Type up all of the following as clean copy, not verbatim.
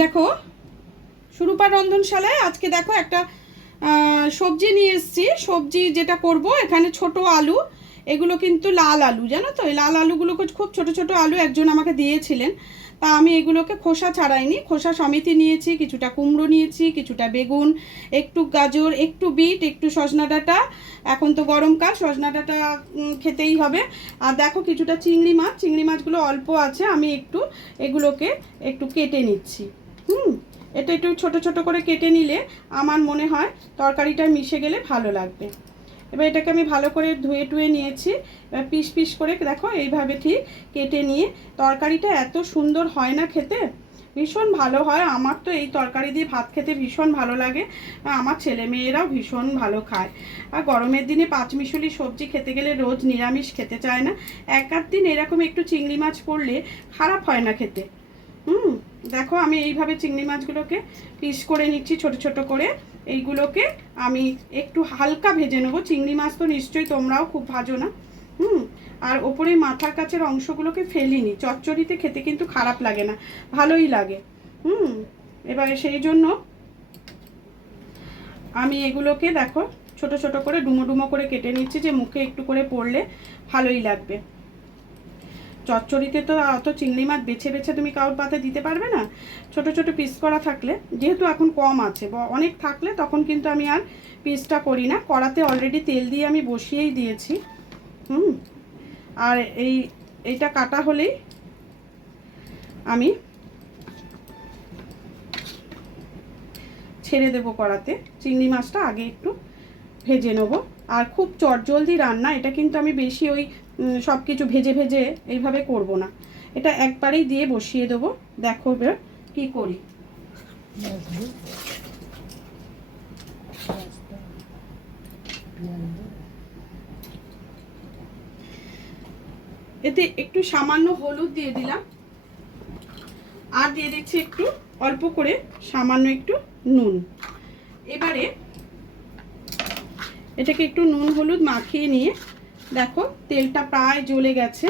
দেখো সুরূপা রন্ধনশালায় আজকে দেখো একটা সবজি নিয়ে এসেছি। সবজি যেটা করব, এখানে ছোট আলু, এগুলো কিন্তু লাল আলু, জানো তো? এই লাল আলুগুলোকে খুব ছোট ছোট আলু একজন আমাকে দিয়েছিলেন, তা আমি এগুলোকে খোসা ছাড়াইনি, খোসা সমেতই নিয়েছি। কিছুটা কুমড়ো নিয়েছি, কিছুটা বেগুন, একটু গাজর, একটু বিট, একটু সজনা ডাঁটা। এখন তো গরমকাল, সজনা ডাঁটা খেতেই হবে। আর দেখো কিছুটা চিংড়ি মাছ, চিংড়ি মাছগুলো অল্প আছে, আমি একটু এগুলোকে একটু কেটে নিচ্ছি। এটা একটু ছোট ছোট করে কেটে নিলে আমার মনে হয় তরকারিটা মিশে গেলে ভালো লাগবে। এবার এটাকে আমি ভালো করে ধুয়ে টুয়ে নিয়েছি। এবার পিস পিস করে দেখো এইভাবে ঠিক কেটে নিয়ে, তরকারিটা এত সুন্দর হয় না খেতে, ভীষণ ভালো হয়। আমার তো এই তরকারি দিয়ে ভাত খেতে ভীষণ ভালো লাগে, আমার ছেলে মেয়েরাও ভীষণ ভালো খায়। আর গরমের দিনে পাঁচমিশালি সবজি খেতে গেলে রোজ নিরামিষ খেতে চায় না, এক আধ দিন এরকম একটু চিংড়ি মাছ পড়লে খারাপ হয় না খেতে। দেখো আমি এইভাবে চিংড়ি মাছগুলোকে পিস করে নিচ্ছি ছোট ছোট করে। এইগুলোকে আমি একটু হালকা ভেজে নেবো। চিংড়ি মাছ তো নিশ্চয়ই তোমরাও খুব ভাজো না। আর ওপরে মাথার কাছের অংশগুলোকে ফেলিনি, চচ্চড়িতে খেতে কিন্তু খারাপ লাগে না, ভালোই লাগে। এবারে সেই জন্য আমি এগুলোকে দেখো ছোট ছোট করে ডুমো ডুমো করে কেটে নিচ্ছি, যে মুখে একটু করে পড়লে ভালোই লাগবে। চচ্চড়িতে তো অত চিংড়ি মাছ বেছে বেছে তুমি কারোর পাতে দিতে পারবে না। ছোট ছোট পিস করা থাকলে, যেহেতু এখন কম আছে, অনেক থাকলে তখন কিন্তু আমি আর পিসটা করি না। কড়াতে অলরেডি তেল দিয়ে আমি বসিয়েই দিয়েছি। আর এইটা কাটা হলেই আমি ছেড়ে দেবো কড়াতে। চিংড়ি মাছটা আগে একটু ভেজে নেবো। আর খুব চটজলদি রান্না এটা, কিন্তু আমি বেশি ওই সব কিছু ভেজে ভেজে এইভাবে করব না, এটা একবারেই দিয়ে বসিয়ে দেবো। দেখো এবার কী করি। এতে একটু সামান্য হলুদ দিয়ে দিলাম, আর দিয়ে দিচ্ছি একটু অল্প করে সামান্য একটু নুন। এবারে এটাকে একটু নুন হলুদ মাখিয়ে নিয়ে, দেখো তেলটা প্রায় জ্বলে গেছে।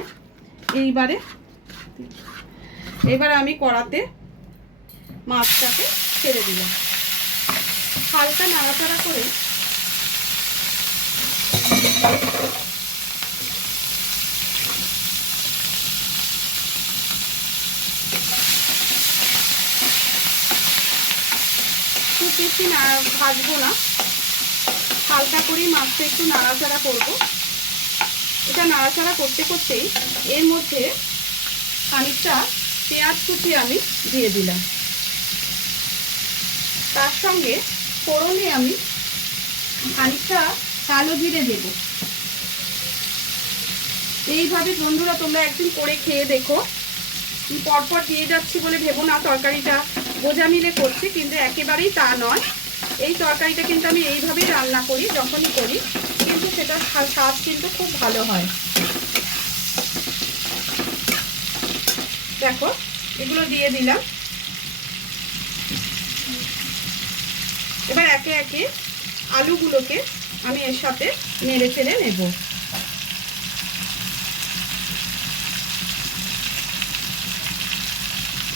এবারে আমি কড়াতে মাছটাকে ছেড়ে দিলাম, হালকা নাড়াচাড়া করে খুব বেশি ভাজবো না, হালকা করেই মাছটা একটু নাড়াচাড়া করব। এটা নাড়াচাড়া করতে করতেই এর মধ্যে খানিকটা পেঁয়াজ কুচি আমি দিয়ে দিলাম। তার সঙ্গে ফোড়নে আমি খানিকটা কালো জিরে দেব। এইভাবে বন্ধুরা তোমরা একদিন করে খেয়ে দেখো। পরপর দিয়ে যাচ্ছি বলে ভেবো না তরকারিটা বোঝা মিলে করছি, কিন্তু একেবারেই তা নয়। এই তরকারিটা কিন্তু আমি এইভাবেই রান্না করি, যখনই করি, কিন্তু সেটার স্বাদ কিন্তু খুব ভালো হয়। দেখো এগুলো দিয়ে দিলাম। এবার একে একে আলুগুলোকে আমি এর সাথে নেড়ে চেড়ে নেব।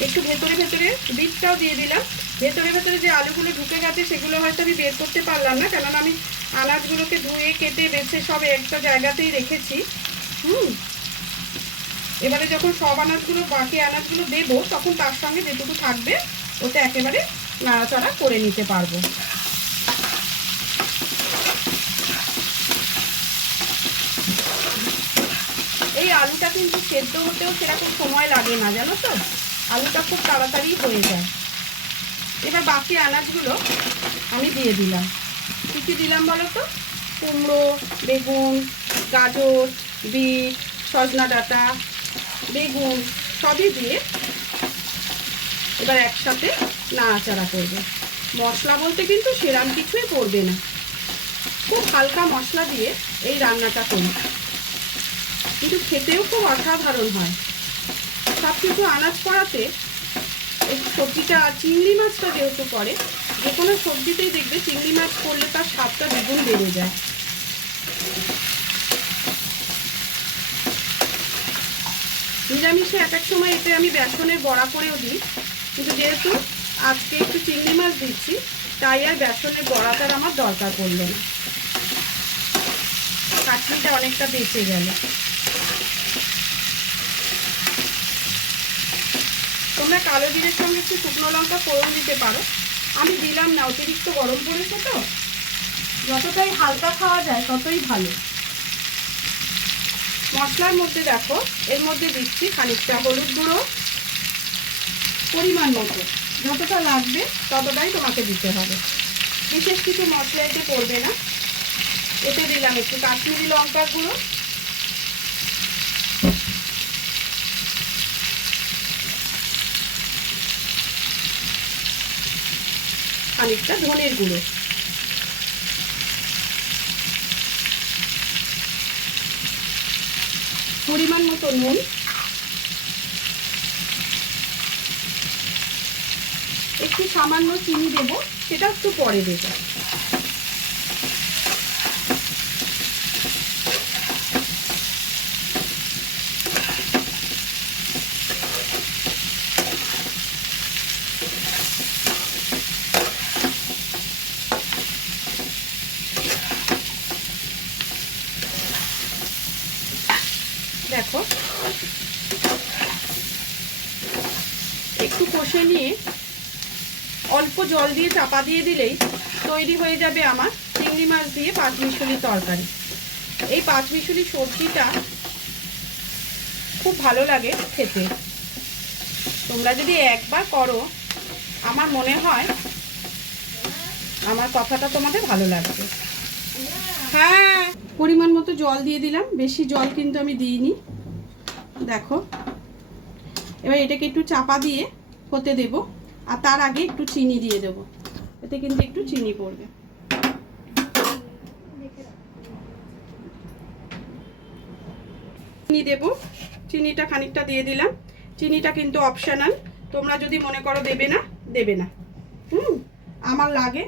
একটু ভেতরে ভেতরে বিটটাও দিয়ে দিলাম। ভেতরে ভেতরে যে আলুগুলো ঢুকে গেছে সেগুলো হয়তো আমি বের করতে পারলাম না, কেননা আমি আনাজগুলোকে ধুয়ে কেটে বেছে সব একটা জায়গাতেই রেখেছি। এবারে যখন সব আনাজগুলো, বাকি আনাজগুলো দেবো, তখন তার সঙ্গে যেটুকু থাকবে ওটা একেবারে নাড়াচাড়া করে নিতে পারবো। এই আলুটা কিন্তু সেদ্ধ হতেও সেরকম সময় লাগে না, জানো তো? আলুটা খুব তাড়াতাড়ি হয়ে যায়। এবার বাকি আনাজগুলো আমি দিয়ে দিলাম। কী কী দিলাম বলো তো? কুমড়ো, বেগুন, গাজর, বিট, সজনা ডাঁটা, বেগুন সবই দিয়ে এবার একসাথে নাড়াচাড়া করবে। মশলা বলতে কিন্তু সেরকম কিছুই পড়বে না, খুব হালকা মশলা দিয়ে এই রান্নাটা করি, কিন্তু খেতেও খুব অসাধারণ হয়। সব কিছু আনাজ করাতে এই সবজিটা, চিংড়ি মাছটা যেহেতু করে, যে কোনো সবজিতেই দেখবে চিংড়ি মাছ করলে তার স্বাদটা দ্বিগুণ বেড়ে যায়। নিরামিষে এক এক সময় এতে আমি বেসনের বড়া করেও দিই, কিন্তু যেহেতু আজকে একটু চিংড়ি মাছ দিচ্ছি, তাই আর বেসনের বড়াটার আমার দরকার পড়লো না, কাটলিটা অনেকটা বেঁচে গেল। তোমরা কালো জিরের সঙ্গে একটু শুকনো লঙ্কা ফোড়ন দিতে পারো, আমি দিলাম না, অতিরিক্ত গরম পড়েছে তো, যতটাই হালকা খাওয়া যায় ততই ভালো। মশলার মধ্যে দেখো এর মধ্যে দিচ্ছি খানিকটা হলুদ গুঁড়ো, পরিমাণ মতো, যতটা লাগবে ততটাই তোমাকে দিতে হবে, বিশেষ কিছু মশলা এতে পড়বে না। এতে দিলাম একটু কাশ্মীরি লঙ্কার গুঁড়ো, খানিকটা ধনের গুঁড়ো, পরিমাণ মতো নুন, একটু সামান্য চিনি দেবো, সেটা একটু পরে দেবো। দেখো একটু কষে নিয়ে অল্প জল দিয়ে চাপা দিয়ে দিলেই তৈরি হয়ে যাবে আমার চিংড়ি মাছ দিয়ে পাঁচমিশালি তরকারি। এই পাঁচমিশালি সবজিটা খুব ভালো লাগে খেতে, তোমরা যদি একবার করো আমার মনে হয় আমার কথাটা তোমাদের ভালো লাগবে। হ্যাঁ, পরিমাণ মতো জল দিয়ে দিলাম, বেশি জল কিন্তু আমি দিইনি। দেখো এবার এটাকে একটু চাপা দিয়ে হতে দেব, আর তার আগে একটু চিনি দিয়ে দেব, এতে কিন্তু একটু চিনি পড়বে। চিনি দেব, চিনিটা খানিকটা দিয়ে দিলাম, চিনিটা কিন্তু অপশনাল, তোমরা যদি মনে করো দেবে না দেবে না। আমার লাগে,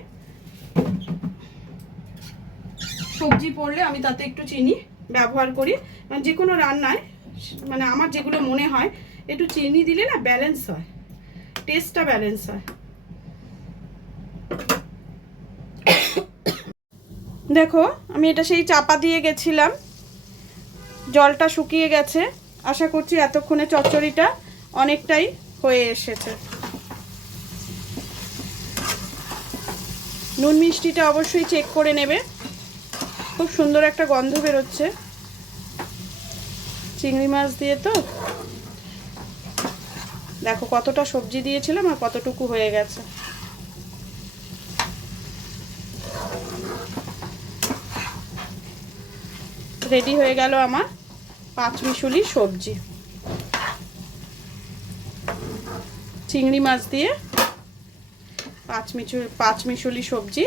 সবজি পড়লে আমি তাতে একটু চিনি ব্যবহার করি, মানে যে কোনো রান্নায়, মানে আমার যেগুলো মনে হয় একটু চিনি দিলে না ব্যালেন্স হয়, টেস্টটা ব্যালেন্স হয়। দেখো আমি এটা সেই চাপা দিয়ে গেছিলাম, জলটা শুকিয়ে গেছে, আশা করছি এতক্ষণে চচ্চড়িটা অনেকটাই হয়ে এসেছে। নুন মিষ্টিটা অবশ্যই চেক করে নেবে, খুব সুন্দর একটা গন্ধ বেরোচ্ছে চিংড়ি মাছ দিয়ে। তো দেখো কতটা সবজি দিয়েছিলাম আর কতটুকু হয়ে গেছে। রেডি হয়ে গেল আমার পাঁচমিশালি সবজি, চিংড়ি মাছ দিয়ে পাঁচমিশালি সবজি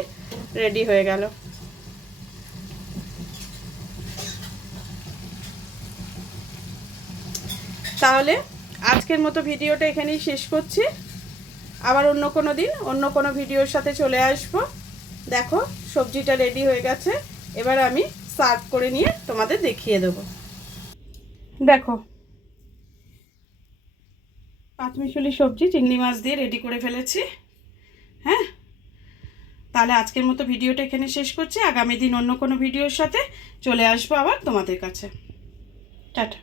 রেডি হয়ে গেল। তাহলে আজকের মতো ভিডিওটা এখানেই শেষ করছি, আবার অন্য কোনো দিন অন্য কোনো ভিডিওর সাথে চলে আসবো। দেখো সবজিটা রেডি হয়ে গেছে, এবার আমি সার্ভ করে নিয়ে তোমাদের দেখিয়ে দেবো। দেখো পাঁচমিশালি সবজি চিংড়ি মাছ দিয়ে রেডি করে ফেলেছি। হ্যাঁ, তাহলে আজকের মতো ভিডিওটা এখানে শেষ করছি, আগামী দিন অন্য কোনো ভিডিওর সাথে চলে আসবো আবার তোমাদের কাছে। টাটা।